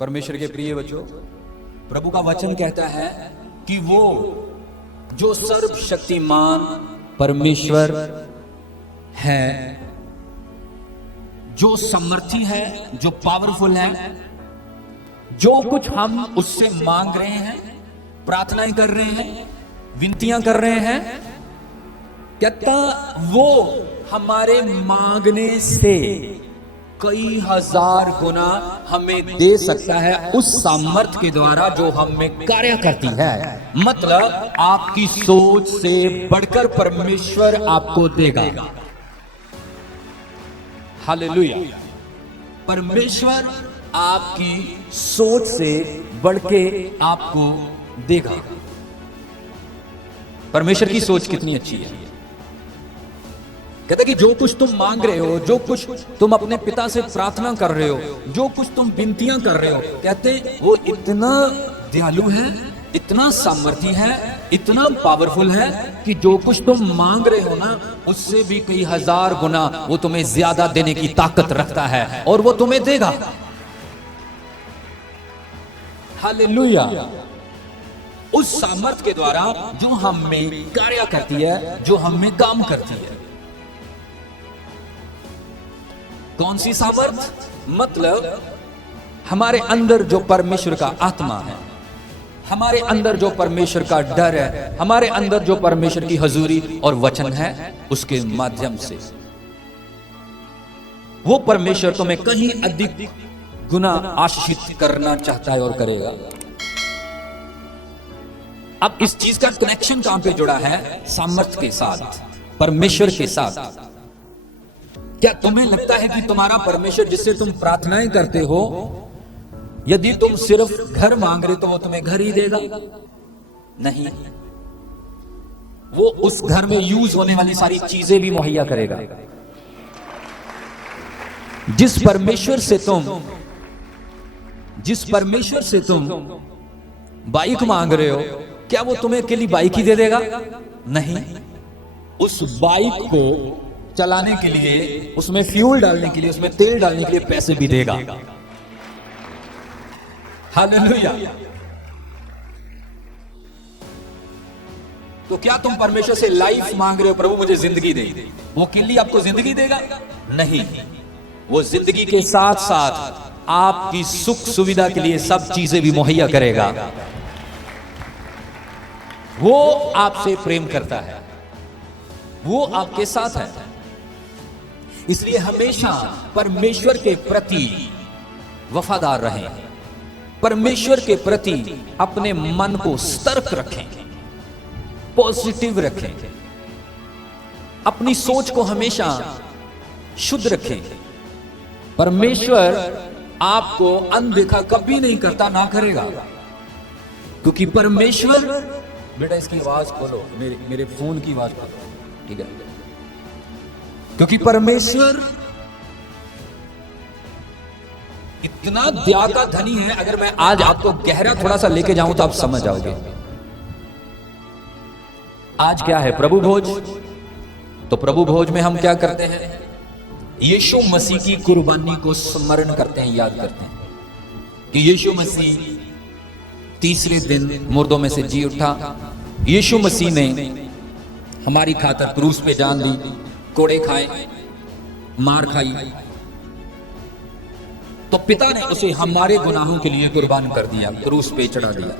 परमेश्वर के प्रिय बच्चों, प्रभु का वचन कहता है कि वो जो सर्वशक्तिमान परमेश्वर है, जो समर्थी है, जो पावरफुल है, जो कुछ हम उससे मांग रहे हैं, प्रार्थनाएं कर रहे हैं, विनतियां कर रहे हैं, कहता वो हमारे मांगने से कई हजार गुना हमें दे सकता है उस सामर्थ्य के द्वारा जो हम में कार्य करती है। मतलब आपकी सोच से बढ़कर परमेश्वर आपको देगा। हालेलुया। परमेश्वर आपकी सोच से बढ़ के आपको देगा। परमेश्वर की सोच कितनी अच्छी है। कहता कि जो कुछ तुम मांग रहे हो, जो कुछ तुम अपने पिता से प्रार्थना कर रहे हो, जो कुछ तुम विनतियां कर रहे हो, कहते वो इतना दयालु है, इतना सामर्थी है, इतना पावरफुल है कि जो कुछ तुम मांग रहे हो ना, उससे भी कई हजार गुना वो तुम्हें ज्यादा देने की ताकत रखता है और वो तुम्हें देगा। हालेलुया। उस सामर्थ्य के द्वारा जो हम में कार्य करती है, जो हम में काम करती है। कौन सी सामर्थ्य? मतलब हमारे अंदर जो परमेश्वर का आत्मा है, हमारे अंदर जो परमेश्वर का डर है, हमारे अंदर जो परमेश्वर की हजूरी और वचन है, उसके माध्यम से वो परमेश्वर तुम्हें कहीं अधिक गुना आशीषित करना चाहता है और करेगा। अब इस चीज का कनेक्शन कहां पे जुड़ा है? सामर्थ्य के साथ, परमेश्वर के साथ। क्या तुम्हें लगता है कि तुम्हारा परमेश्वर जिससे तुम प्रार्थनाएं करते हो, यदि तुम सिर्फ घर मांग रहे तो वो तुम्हें घर ही देगा? नहीं, वो उस घर में यूज होने वाली सारी चीजें भी मुहैया करेगा। जिस परमेश्वर से तुम बाइक मांग रहे हो, क्या वो तुम्हें अकेली बाइक ही दे देगा? नहीं, उस बाइक को चलाने के लिए, उसमें फ्यूल डालने के लिए, उसमें तेल डालने के लिए पैसे भी देगा। हालेलुया। तो क्या तुम परमेश्वर से लाइफ मांग रहे हो, प्रभु मुझे जिंदगी दे, वो अकेली आपको जिंदगी देगा? नहीं, वो जिंदगी के साथ साथ आपकी सुख सुविधा के लिए सब चीजें भी मुहैया करेगा। वो आपसे प्रेम करता है, वो आपके साथ है। इसलिए हमेशा परमेश्वर के प्रति वफादार रहें, परमेश्वर के प्रति अपने मन को सतर्क रखें, पॉजिटिव रखें, अपनी सोच को हमेशा शुद्ध रखें। परमेश्वर आपको अनदेखा कभी नहीं करता, ना करेगा, क्योंकि परमेश्वर, बेटा इसकी आवाज खोलो, मेरे फोन की आवाज खोलो, ठीक है? क्योंकि परमेश्वर इतना दया का धनी है। अगर मैं आज आपको गहरा थोड़ा सा लेके जाऊं तो आप समझ जाओगे। आज क्या है? प्रभु भोज। तो प्रभु भोज में हम क्या करते हैं? यीशु मसीह की कुर्बानी को स्मरण करते हैं, याद करते हैं कि यीशु मसीह तीसरे दिन मुर्दों में से जी उठा। यीशु मसीह ने हमारी खातिर क्रूस पे जान दी, कोड़े खाए, मार खाई, तो पिता ने उसे हमारे गुनाहों के लिए कुर्बान कर दिया, क्रूस पे चढ़ा दिया।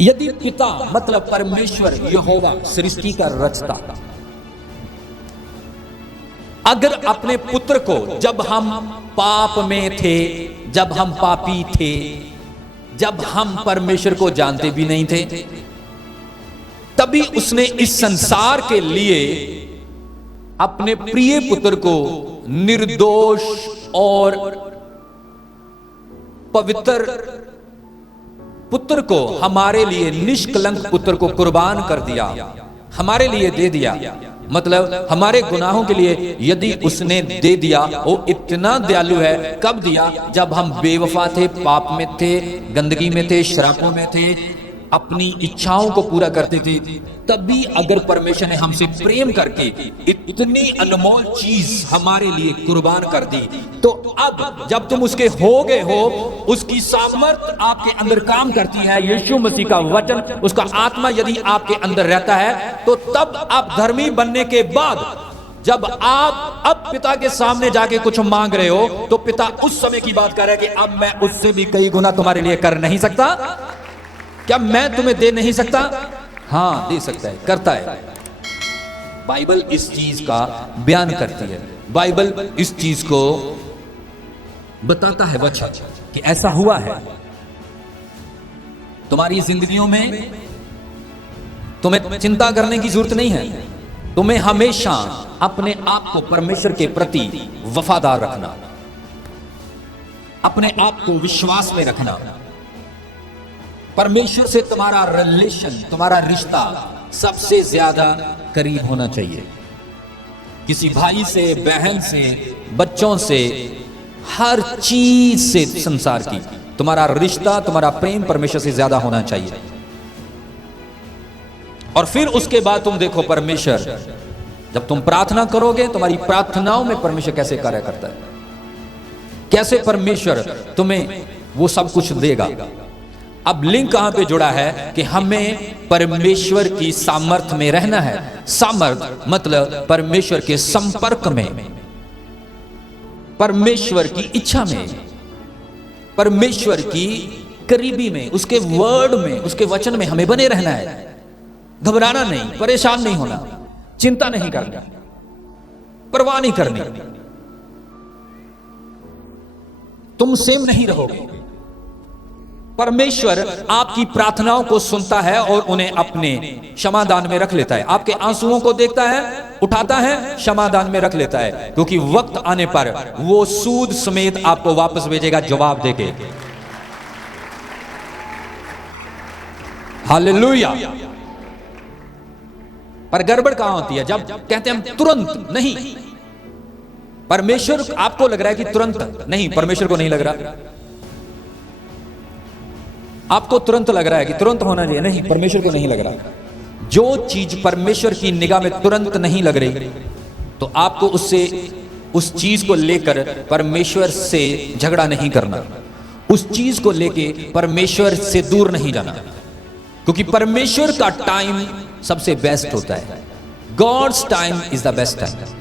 यदि पिता मतलब परमेश्वर यहोवा सृष्टि का रचता अगर अपने पुत्र को, जब हम पाप में थे, जब हम पापी थे, जब हम परमेश्वर को जानते भी नहीं थे, तभी उसने इस संसार के लिए अपने प्रिय पुत्र को, निर्दोष और पवित्र पुत्र को, हमारे लिए निष्कलंक पुत्र को कुर्बान कर दिया, हमारे लिए दे दिया। मतलब हमारे गुनाहों के लिए यदि उसने दे दिया, वो इतना दयालु है। कब दिया? जब हम बेवफा थे, पाप में थे, गंदगी में थे, शराबों में थे, अपनी इच्छाओं को पूरा करते थे, तभी अगर परमेश्वर ने हमसे प्रेम करके इतनी अनमोल चीज हमारे लिए कुर्बान कर दी, तो अब जब तुम उसके हो गए हो, उसकी सामर्थ आपके अंदर काम करती है, यीशु मसीह का वचन, उसका आत्मा यदि आपके अंदर रहता है, तो तब आप धर्मी बनने के बाद जब आप अब पिता के सामने जाके कुछ मांग रहे हो, तो पिता उस समय की बात कर रहा है कि अब मैं उससे भी कई गुना तुम्हारे लिए कर नहीं सकता। क्या मैं तुम्हें दे नहीं सकता? हां, दे सकता है, करता है। बाइबल इस चीज का बयान करती है, बाइबल इस चीज को बताता है वचन कि ऐसा हुआ है। तुम्हारी जिंदगियों में तुम्हें चिंता करने की जरूरत नहीं है। तुम्हें हमेशा अपने आप को परमेश्वर के प्रति वफादार रखना, अपने आप को विश्वास में रखना। परमेश्वर से तुम्हारा रिलेशन, तुम्हारा रिश्ता सबसे ज्यादा करीब होना चाहिए। किसी भाई से, बहन से, बच्चों से, हर चीज से संसार की तुम्हारा रिश्ता, तुम्हारा प्रेम परमेश्वर से ज्यादा होना चाहिए। और फिर उसके बाद तुम देखो परमेश्वर, जब तुम प्रार्थना करोगे, तुम्हारी प्रार्थनाओं में परमेश्वर कैसे कार्य करता है, कैसे परमेश्वर तुम्हें वो सब कुछ देगा। अब लिंक कहां पे जुड़ा है कि हमें परमेश्वर की सामर्थ में रहना है। सामर्थ मतलब परमेश्वर के संपर्क में, परमेश्वर की इच्छा में, परमेश्वर की करीबी में, उसके वर्ड में, उसके वचन में हमें बने रहना है। घबराना नहीं, परेशान नहीं होना, चिंता नहीं करनी, परवाह नहीं करनी। तुम सेम नहीं रहोगे। परमेश्वर आपकी प्रार्थनाओं को सुनता है और उन्हें अपने क्षमादान में रख लेता है। आपके आंसुओं को देखता है, उठाता है, क्षमादान में रख लेता है, क्योंकि वक्त आने पर वो सूद समेत आपको वापस भेजेगा जवाब देके। हालेलुया। पर गड़बड़ कहां होती है? जब कहते हैं हम तुरंत नहीं। परमेश्वर, आपको लग रहा है कि तुरंत नहीं, परमेश्वर को नहीं लग रहा। आपको तुरंत लग रहा है कि तुरंत होना चाहिए, नहीं, परमेश्वर को नहीं लग रहा। जो चीज परमेश्वर की निगाह में तुरंत नहीं लग रही, तो आपको उससे, उस चीज को लेकर परमेश्वर से झगड़ा नहीं करना, उस चीज को लेके परमेश्वर से दूर नहीं जाना, क्योंकि परमेश्वर का टाइम सबसे बेस्ट होता है। God's time is the best time.